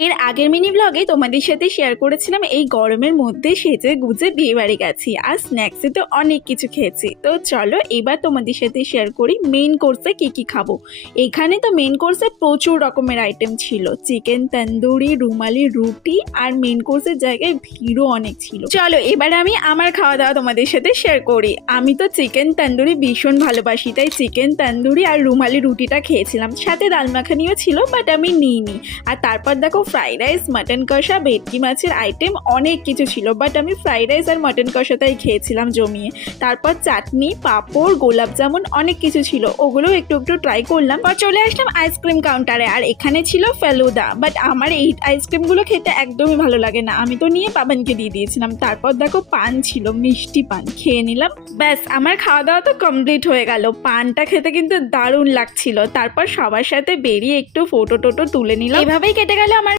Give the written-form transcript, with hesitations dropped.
এর আগের মিনি ব্লগে তোমাদের সাথে শেয়ার করেছিলাম এই গরমের মধ্যে সেজে গুজে বিয়ে বাড়ি গেছি, আর স্ন্যাক্সে তো অনেক কিছু খেয়েছি। তো চলো এবার তোমাদের সাথে শেয়ার করি মেইন কোর্সে কি কি খাবো। এখানে তো মেইন কোর্সে প্রচুর রকমের আইটেম ছিল, চিকেন তন্দুরি, রুমালি রুটি, আর মেইন কোর্সের জায়গায় ভিড়ও অনেক ছিল। চলো এবার আমি আমার খাওয়া দাওয়া তোমাদের সাথে শেয়ার করি। আমি তো চিকেন তন্দুরি ভীষণ ভালোবাসি, তাই চিকেন তন্দুরি আর রুমালি রুটিটা খেয়েছিলাম, সাথে ডাল মাখানিও ছিল বাট আমি নিইনি। আর তারপর দেখো ফ্রাইড রাইস, মাটন কষা, ভেটকি মাছের আইটেম অনেক কিছু ছিল, বাট আমি ফ্রাইড রাইস আর মাটন কষাটাই খেয়েছিলাম জমিয়ে। তারপর চাটনি, পাঁপড়, গোলাপ জামুন অনেক কিছু ছিল, ওগুলো একটু একটু ট্রাই করলাম। পর চলে আসলাম আইসক্রিম কাউন্টারে, আর এখানে ছিল ফেলুদা, বাট আমার এই আইসক্রিমগুলো খেতে একদমই ভালো লাগে না, আমি তো নিয়ে পাবানকে দিয়ে দিয়েছিলাম। তারপর দেখো পান ছিল, মিষ্টি পান খেয়ে নিলাম। ব্যাস আমার খাওয়া দাওয়া তো কমপ্লিট হয়ে গেল। পানটা খেতে কিন্তু দারুণ লাগছিল। তারপর সবার সাথে বেরিয়ে একটু ফটো টোটো তুলে নিলাম। এভাবেই কেটে গেল আমার